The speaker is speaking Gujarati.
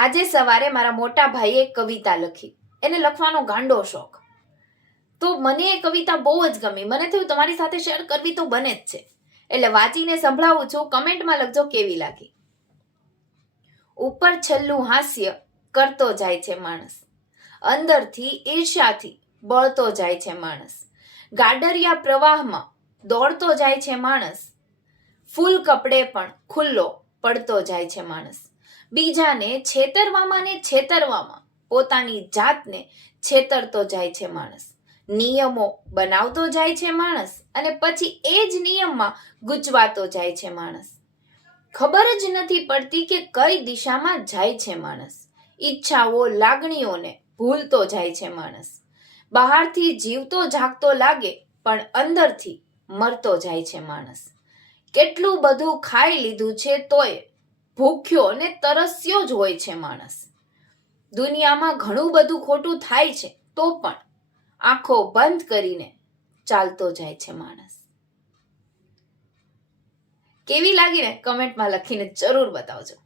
આજે સવારે મારા મોટા ભાઈએ કવિતા લખી. એને લખવાનો ગાંડો શોખ. તો મને એ કવિતા બહુ જ ગમી. મને થયું તમારી સાથે શેર કરવી તો બને જ છે, એટલે વાંચીને સંભળાવું છું. કમેન્ટમાં લખજો કેવી લાગી. ઉપર છેલ્લું હાસ્ય કરતો જાય છે માણસ, અંદરથી ઈર્ષ્યાથી બળતો જાય છે માણસ. ગાડરિયા પ્રવાહમાં દોડતો જાય છે માણસ, ફૂલ કપડે પણ ખુલ્લો પડતો જાય છે માણસ. બીજાને છેતરવામાં ને છેતરવામાં પોતાની જાતને છેતરતો જાય છે માણસ. નિયમો બનાવતો જાય છે માણસ અને પછી એ જ નિયમમાં ગૂંચવાતો જાય છે માણસ. ખબર જ નથી પડતી કે કઈ દિશામાં જાય છે માણસ. ઈચ્છાઓ લાગણીઓને ભૂલતો જાય છે માણસ. બહારથી જીવતો જાગતો લાગે પણ અંદરથી મરતો જાય છે માણસ. કેટલું બધું ખાઈ લીધું છે તોય ભૂખ્યો ને તરસ્યો જ હોય છે માણસ. દુનિયામાં ઘણું બધું ખોટું થાય છે તો પણ આંખો બંધ કરીને ચાલતો જાય છે માણસ. કેવી લાગી ને કમેન્ટમાં લખીને જરૂર બતાવજો.